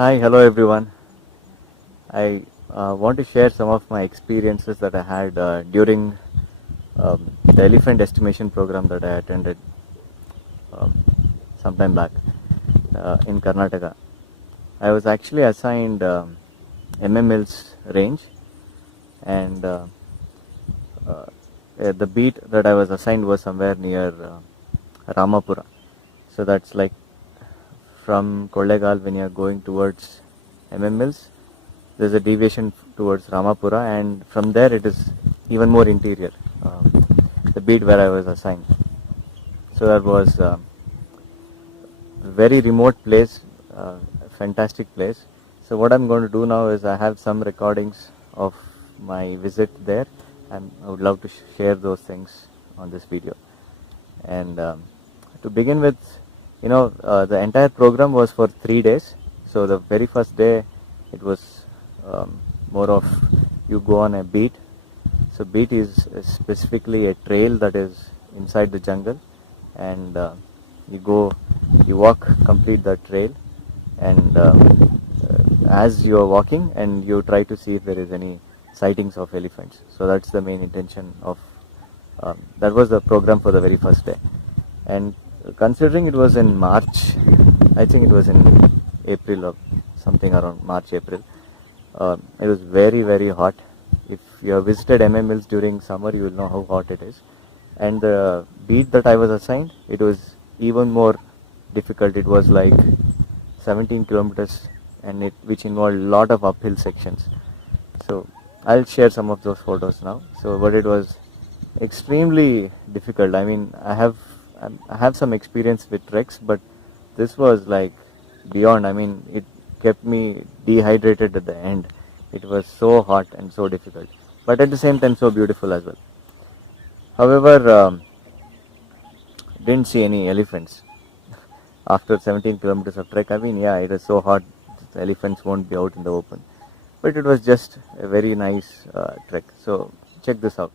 Hi, hello everyone. I want to share some of my experiences that I had during the elephant estimation program that I attended um, sometime back in Karnataka. I was actually assigned MM Mills range, and uh, the beat that I was assigned was somewhere near Ramapura. So that's like from Kollegal when you're going towards MM Mills. There's a deviation towards Ramapura, and from there it is even more interior, the beat where I was assigned. So that was a very remote place, a fantastic place. So what I'm going to do now is I have some recordings of my visit there, and I would love to share those things on this video. And to begin with, the entire program was for 3 days. So the very first day, it was more of you go on a beat. So beat is specifically a trail that is inside the jungle, and you go, you walk, complete that trail, and as you are walking, and you try to see if there is any sightings of elephants. So that's the main intention of that was the program for the very first day. And considering it was in March, I think it was in April or something around March, April. It was very, very hot. If you have visited MM Mills during summer, you will know how hot it is. And the beat that I was assigned, it was even more difficult. It was like 17 kilometers, and which involved a lot of uphill sections. So I'll share some of those photos now. So, but it was extremely difficult. I mean, I have some experience with treks, but this was like beyond. I mean, it kept me dehydrated at the end. It was so hot and so difficult, but at the same time so beautiful as well. However, didn't see any elephants after 17 kilometers of trek. I mean, yeah, it is so hot, the elephants won't be out in the open. But it was just a very nice trek. So check this out.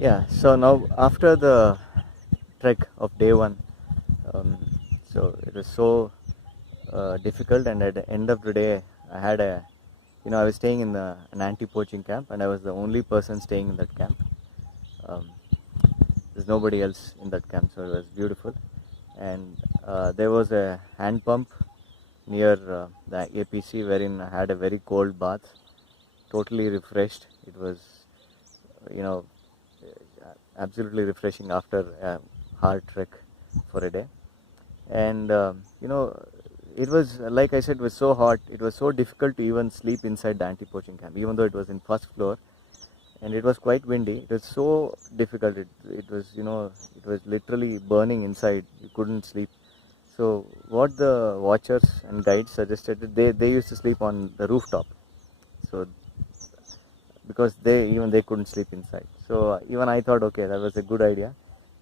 Yeah, so now after the trek of day one, um, so it was so difficult, and at the end of the day, I had I was staying in an anti-poaching camp, and I was the only person staying in that camp. Um, there's nobody else in that camp, so it was beautiful. And there was a hand pump near the APC wherein I had a very cold bath, totally refreshed. It was, you know, absolutely refreshing after a hard trek for a day. And it was, like I said, it was so hot. It was so difficult to even sleep inside the anti-poaching camp, even though it was in first floor, and it was quite windy. It was so difficult. It was, it was literally burning inside. You couldn't sleep. So what the watchers and guides suggested, they used to sleep on the rooftop. So because they couldn't sleep inside. So even I thought, okay, that was a good idea,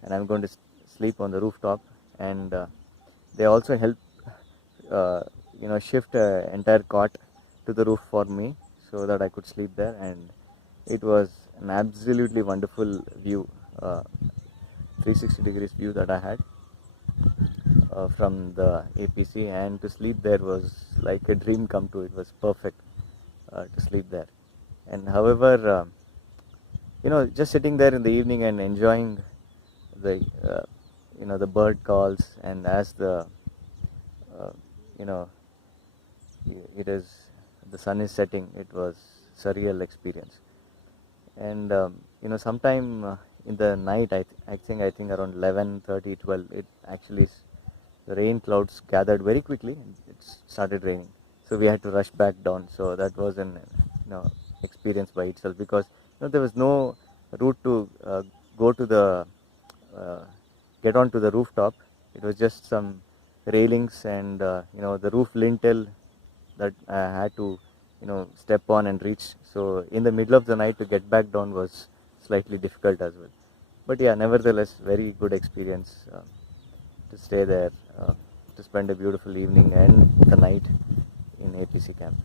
and I'm going to sleep on the rooftop. And they also helped, shift an entire cot to the roof for me so that I could sleep there. And it was an absolutely wonderful view, 360 degrees view that I had from the APC, and to sleep there was like a dream come true. It was perfect. to sleep there. And however, just sitting there in the evening and enjoying the the bird calls, and as uh, you know it is the sun is setting, it was surreal experience. And sometime in the night, I think around 11:30, 12, it actually the rain clouds gathered very quickly and it started raining, so we had to rush back down. So that was an experience by itself, because there was no route to go to the uh, get onto the rooftop. It was just some railings and the roof lintel that I had to step on and reach. So in the middle of the night to get back down was slightly difficult as well. But yeah, nevertheless, very good experience to stay there, to spend a beautiful evening and the night in APC camp.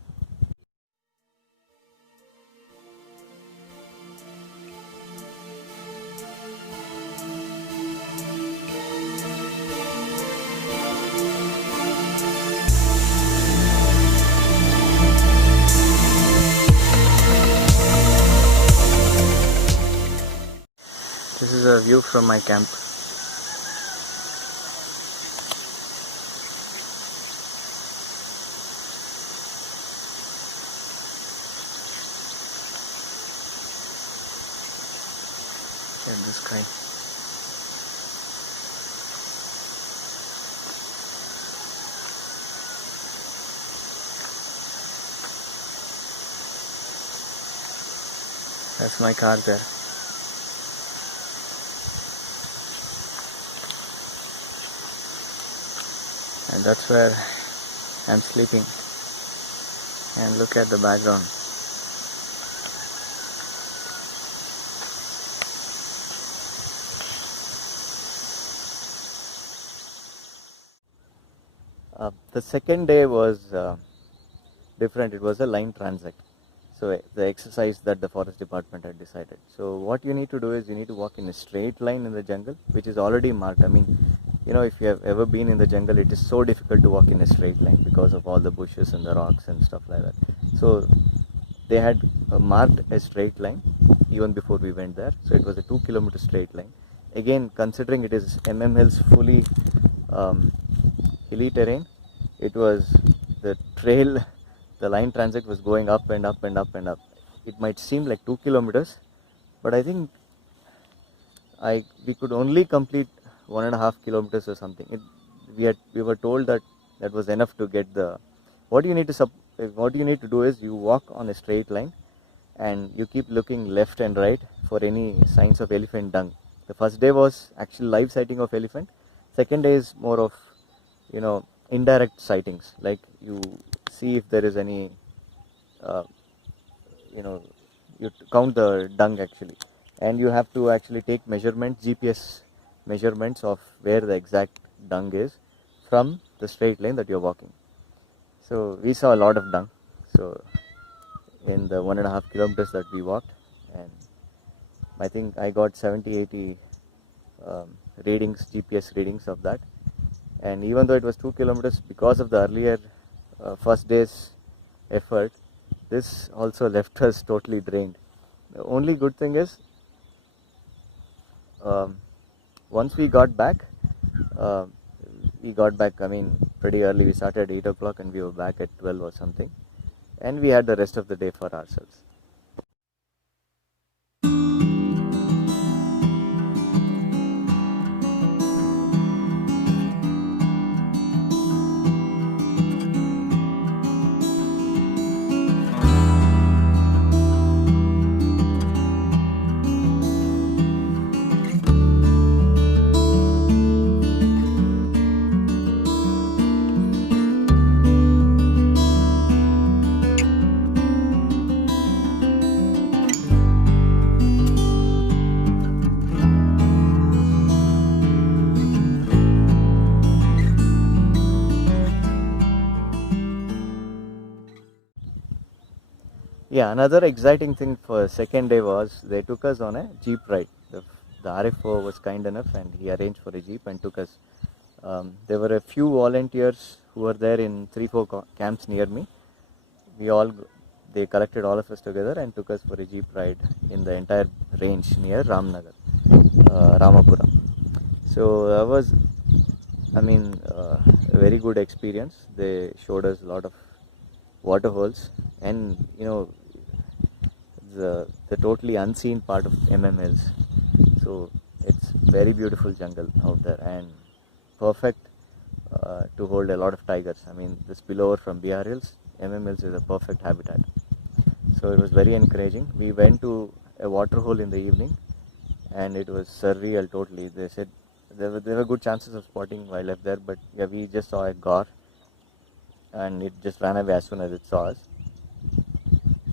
This is a view from my camp. And the sky. That's my car there. And that's where I'm sleeping. And look at the background. The second day was different. It was a line transit. So the exercise that the forest department had decided. So what you need to do is you need to walk in a straight line in the jungle, which is already marked. I mean, if you have ever been in the jungle, it is so difficult to walk in a straight line because of all the bushes and the rocks and stuff like that. So they had marked a straight line even before we went there. So it was a 2-kilometer straight line. Again, considering it is MML's fully hilly terrain, it was the trail, the line transit was going up and up and up and up. It might seem like 2 kilometers, but I think we could only complete 1.5 kilometers or something. We were told that that was enough to get the. What you need to do is you walk on a straight line, and you keep looking left and right for any signs of elephant dung. The first day was actually live sighting of elephant. Second day is more of indirect sightings, like you see if there is any you count the dung actually, and you have to actually take GPS measurements of where the exact dung is from the straight line that you're walking. So we saw a lot of dung. So in the 1.5 kilometers that we walked, and I think I got 70-80 readings, GPS readings of that. And even though it was 2 kilometers, because of the earlier first day's effort, this also left us totally drained. The only good thing is, once we got back, I mean, pretty early. We started at 8 o'clock and we were back at 12 or something. And we had the rest of the day for ourselves. Yeah, another exciting thing for second day was they took us on a jeep ride. The RFO was kind enough and he arranged for a jeep and took us. There were a few volunteers who were there in 3-4 camps near me. We all they collected all of us together and took us for a jeep ride in the entire range near Ramnagar, Ramapuram. So that was, a very good experience. They showed us a lot of waterholes, and the totally unseen part of MMLs. So it's very beautiful jungle out there and perfect to hold a lot of tigers. I mean, the spillover from Bihar Hills, MMLs is a perfect habitat. So it was very encouraging. We went to a waterhole in the evening, and it was surreal totally. They said there were good chances of spotting wildlife there, but yeah, we just saw a gaur, and it just ran away as soon as it saw us.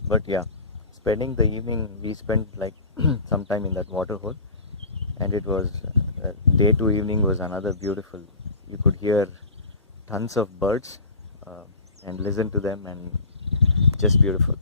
But yeah, spending the evening, we spent like some time in that waterhole, and it was day to evening was another beautiful. You could hear tons of birds and listen to them, and just beautiful.